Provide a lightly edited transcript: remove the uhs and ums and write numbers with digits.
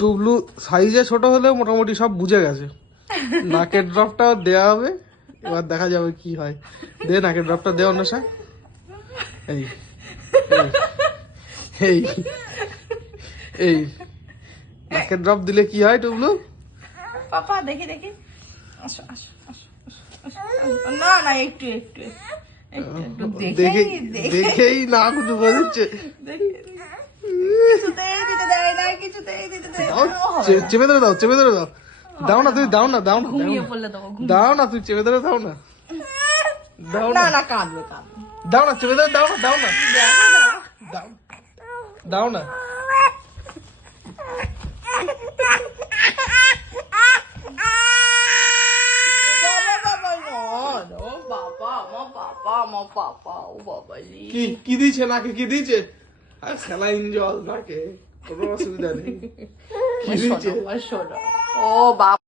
টুবলু সাইজে ছোট হলেও মোটামুটি সব বুঝে গেছে। নাকের ড্রপটাও দেওয়া হবে, এবার দেখা যাবে কি হয়। দে নাকের ড্রপটা দে অন্বেষা। এই এই এই নাকের ড্রপ দিলে কি হয় টুবলু? পাপা দেখি দেখি, আসো আসো আসো আসো। না না একটু একটু একটু দেখেই নাক ডুবে দিচ্ছে। কিছুতেই দিতে দেয় না, কিছুতেই দিতে দেয় না। চেপে ধরে দাও, চেপে ধরে দাও। দাও না, তুমি দাও না, দাও না, ঘুমিয়ে পড়লে দেবো। দাও না, তুই চেপে ধরে দাও না, দাও না না, না কাঁদবে কাঁদবে। দাও না, চেপে ধরে দাও না, দাও না, দাও, দাও না। কি কি দিচ্ছে নাকে, কি দিচ্ছে? আর স্যালাইন জল নাকে, কোনো অসুবিধা নেই। কি দিচ্ছে? ও বাবা।